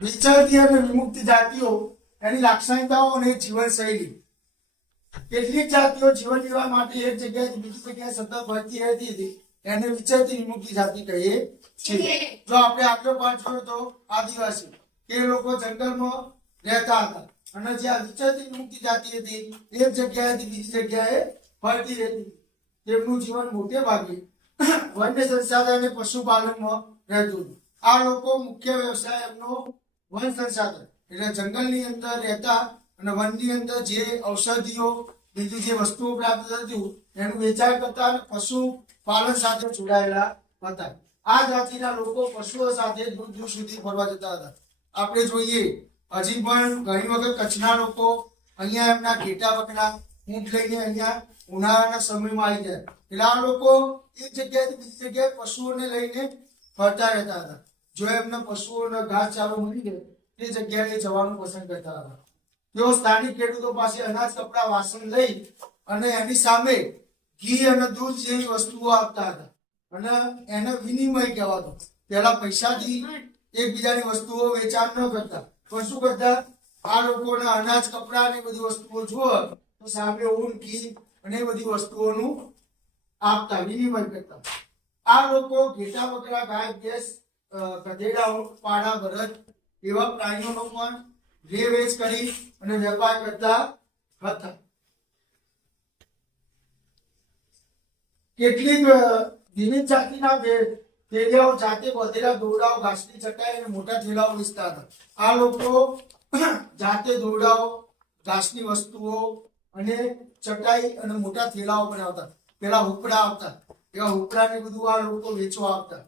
વિચરતી અને વિમુક્ત જાતિઓ એની લાક્ષણિકતાઓ અને જીવનશૈલી. કેટલીક જાતિઓ જીવન નિર્વાહ માટે એક જગ્યાએથી બીજી જગ્યાએ સતત ફરતી રહેતી હતી એને વિચરતી વિમુક્ત જાતિ કહીએ છીએ. જો આપણે આગળ પાઠ જોયો તો આદિવાસી એ લોકો જંગલમાં રહેતા હતા અને જે આ વિચરતી વિમુક્ત જાતિ હતી એક જગ્યાએથી બીજી જગ્યાએ ફરતી રહેતી. તેમનું જીવન મોટે ભાગે વન્ય સંસાધન અને પશુપાલનમાં રહેતું હતું. આ લોકો મુખ્ય વ્યવસાય એમનો વન સંસાધન એટલે જંગલની અંદર રહેતા અને વનની અંદર જે ઔષધિઓ બીજી જે વસ્તુઓ પ્રાપ્ત થતી એનું વેચાણ કરતા અને પશુપાલન સાથે જોડાયેલા હતા. આ જાતિના લોકો પશુઓ સાથે દૂર દૂર સુધી ફરવા જતા હતા. આપણે જોઈએ હજી પણ ઘણી વખત કચ્છના લોકો અહીંયા એમના ઘેટા બકરા ઊંટ લઈને અહીંયા ઉનાળાના સમયમાં આવી જાય એટલે આ લોકો એક જગ્યાએથી બીજી જગ્યાએ પશુઓને લઈને ફરતા રહેતા હતા. જો એમને પશુઓને ઘાસચારો મળી જાય તે જગ્યાએ જવાનું પસંદ કરતા હતા. તેઓ સ્થાનિક ખેડૂતો પાસે અનાજ કપડા વાસણ લઈ અને એની સામે ઘી અને દૂધ જેવી વસ્તુઓ આપતા હતા અને એને વિનિમય કહેવાતો. પહેલા પૈસાથી એકબીજાની વસ્તુઓ વેચાણ ન કરતા પણ શું કરતા આ લોકોના અનાજ કપડા ને બધી વસ્તુઓ જુઓ તો સામે ઊન ઘી અને બધી વસ્તુઓનું આપતા વિનિમય કરતા. આ લોકો ઘેટા બકરા ગાય ભેંસ ગધેડા પાડા બળદ એવા પ્રાણીઓનો પણ લે વેચ કરી અને વેપાર કરતા હતા. કેટલીક વિવિધ જાતિના ભેડિયાઓ જાતે વધેલા દોરડાઓ ઘાસની ચટાઈ અને મોટા થેલાઓ વેચતા હતા. આ લોકો જાતે દોરડાઓ ઘાસની વસ્તુઓ અને ચટાઈ અને મોટા થેલાઓ બનાવતા. પેલા હુકડા આવતા એવા હુકડા ને બધું આ લોકો વેચવા આવતા.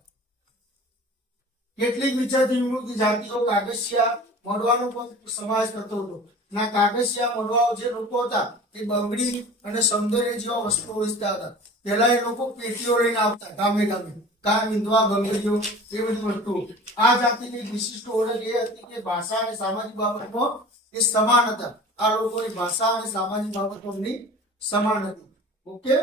કેટલીક વિચરતી વિમુક્ત જાતિઓ કાગસિયા મડવાનો પણ સમાવેશ કરતો હતો. ના કાગસિયા મડવાઓ જે લોકો હતા એ બંગડી અને સૌંદર્ય જેવા વસ્તુઓ વેચતા હતા. પહેલા એ લોકો પેટીઓ લઈને આવતા ગામે ગામે કાન વિંધવા બંગડીઓ એ બધી વસ્તુઓ. આ જાતિની વિશિષ્ટ ઓળખ એ હતી કે ભાષા અને સામાજિક બાબતમાં એ સમાન હતા. આ લોકોની ભાષા અને સામાજિક બાબતોની સમાન હતી. ઓકે.